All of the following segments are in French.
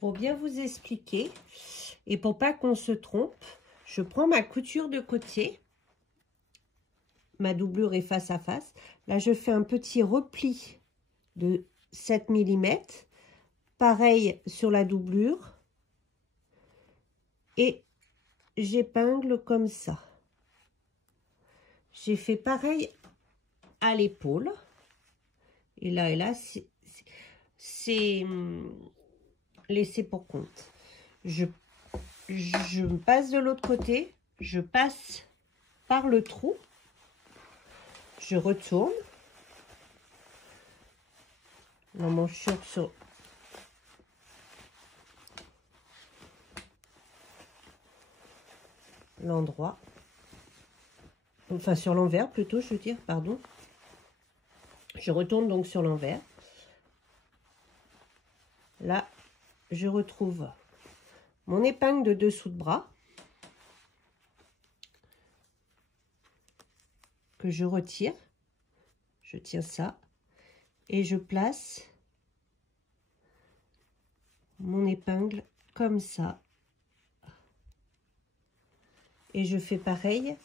pour bien vous expliquer et pour pas qu'on se trompe, je prends ma couture de côté, ma doublure est face à face. Là, je fais un petit repli de 7 mm, pareil sur la doublure, et j'épingle comme ça. J'ai fait pareil à l'épaule, et là, c'est laissé pour compte. Je passe de l'autre côté, je passe par le trou, je retourne l'emmanchure sur l'endroit, enfin sur l'envers plutôt, je veux dire, pardon. Je retourne donc sur l'envers. Là, je retrouve mon épingle de dessous de bras que je retire. Je tiens ça et je place mon épingle comme ça. Et je fais pareil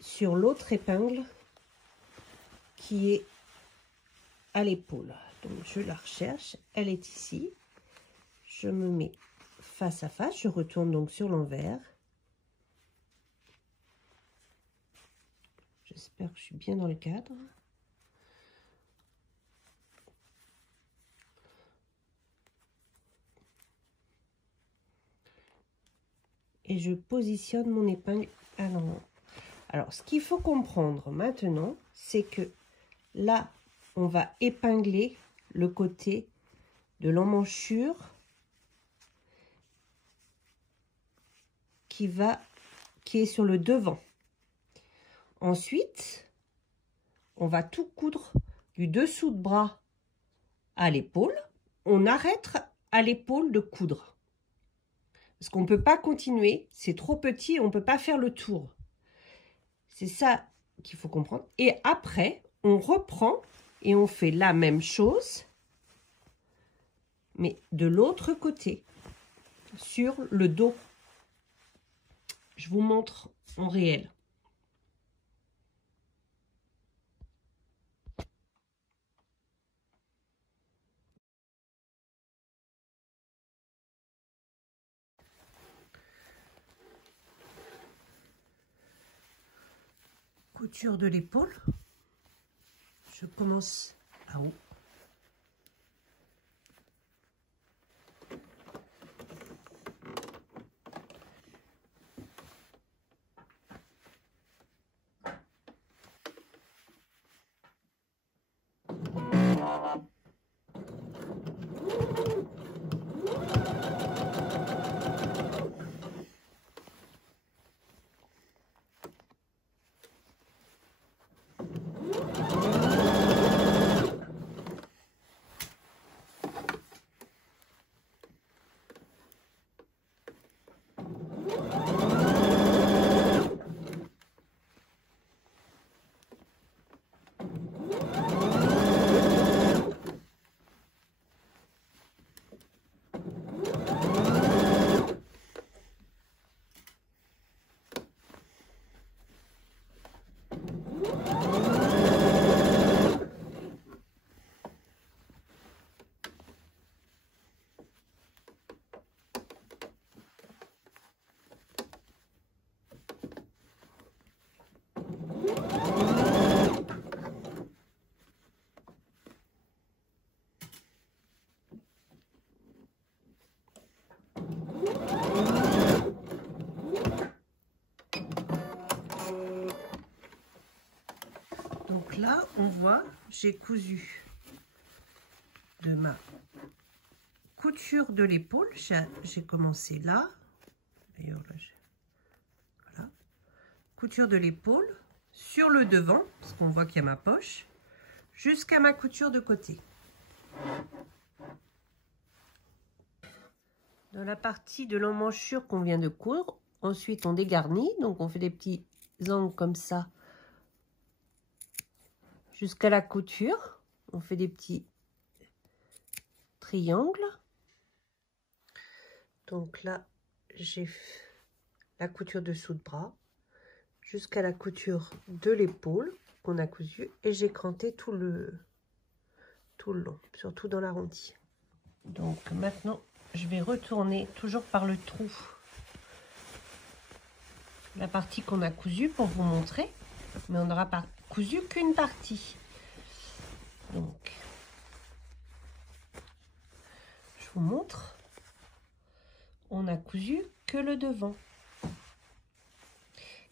sur l'autre épingle qui est à l'épaule. Donc je la recherche, elle est ici. Je me mets face à face, je retourne donc sur l'envers. J'espère que je suis bien dans le cadre. Et je positionne mon épingle à l'endroit. Alors, ce qu'il faut comprendre maintenant, c'est que là, on va épingler le côté de l'emmanchure qui est sur le devant. Ensuite, on va tout coudre du dessous de bras à l'épaule. On arrête à l'épaule de coudre. Parce qu'on ne peut pas continuer, c'est trop petit, on ne peut pas faire le tour. C'est ça qu'il faut comprendre. Et après, on reprend et on fait la même chose, mais de l'autre côté, sur le dos. Je vous montre en réel. Couture de l'épaule. Je commence à haut. Donc là, on voit, j'ai cousu de ma couture de l'épaule. J'ai commencé là. D'ailleurs, là, voilà. Couture de l'épaule sur le devant, parce qu'on voit qu'il y a ma poche, jusqu'à ma couture de côté. Dans la partie de l'emmanchure qu'on vient de coudre, ensuite on dégarnit, donc on fait des petits angles comme ça jusqu'à la couture. On fait des petits triangle. Donc là, j'ai la couture dessous de bras jusqu'à la couture de l'épaule qu'on a cousue et j'ai cranté tout le long, surtout dans l'arrondi. Donc maintenant, je vais retourner toujours par le trou la partie qu'on a cousue pour vous montrer, mais on n'aura pas cousu qu'une partie. Donc, je vous montre. On a cousu que le devant.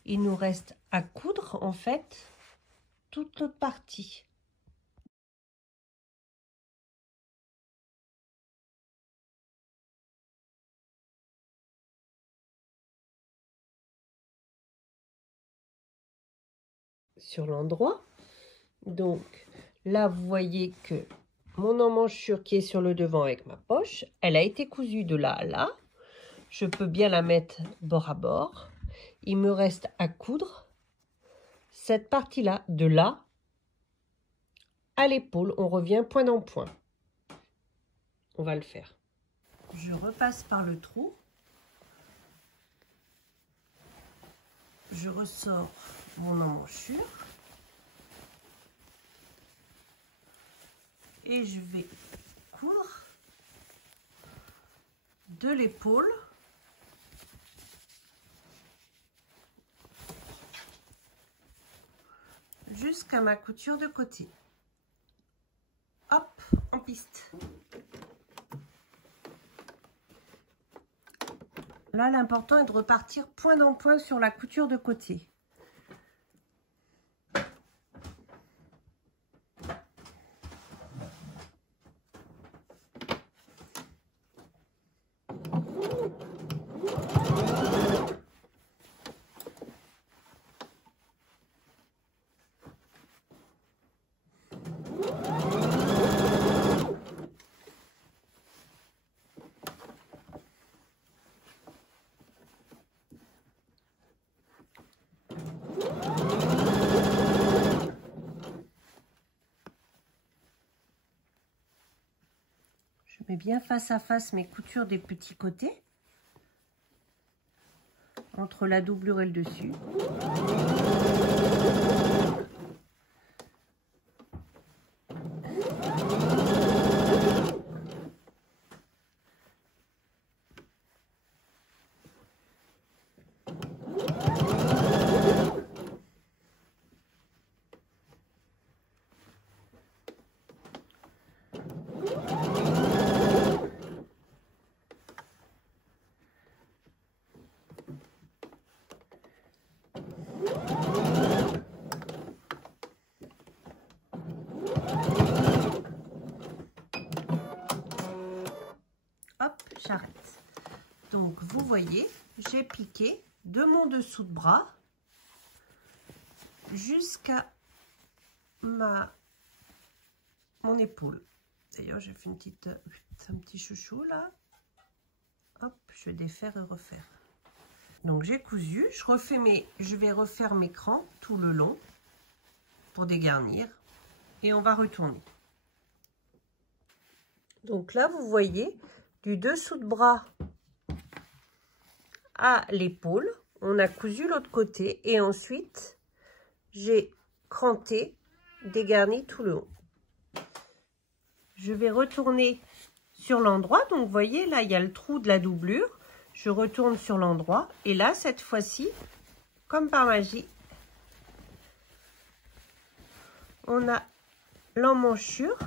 Il nous reste à coudre en fait toute l'autre partie. Sur l'endroit. Donc là, vous voyez que mon emmanchure qui est sur le devant avec ma poche, elle a été cousue de là à là. Je peux bien la mettre bord à bord. Il me reste à coudre cette partie-là, de là à l'épaule. On revient point dans point. On va le faire. Je repasse par le trou. Je ressors mon emmanchure. Et je vais coudre de l'épaule jusqu'à ma couture de côté. Hop, en piste. Là, l'important est de repartir point dans point sur la couture de côté. Je mets bien face à face mes coutures des petits côtés, entre la doublure et le dessus. J'arrête. Donc vous voyez, j'ai piqué de mon dessous de bras jusqu'à mon épaule. D'ailleurs, j'ai fait un petit chouchou là. Hop, je vais défaire et refaire. Donc j'ai cousu, je vais refaire mes crans tout le long pour dégarnir et on va retourner. Donc là, vous voyez, du dessous de bras à l'épaule, on a cousu l'autre côté et ensuite j'ai cranté, dégarni tout le haut. Je vais retourner sur l'endroit, donc vous voyez là il y a le trou de la doublure, je retourne sur l'endroit et là cette fois-ci, comme par magie, on a l'emmanchure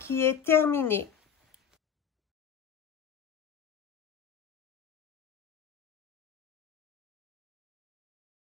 qui est terminée.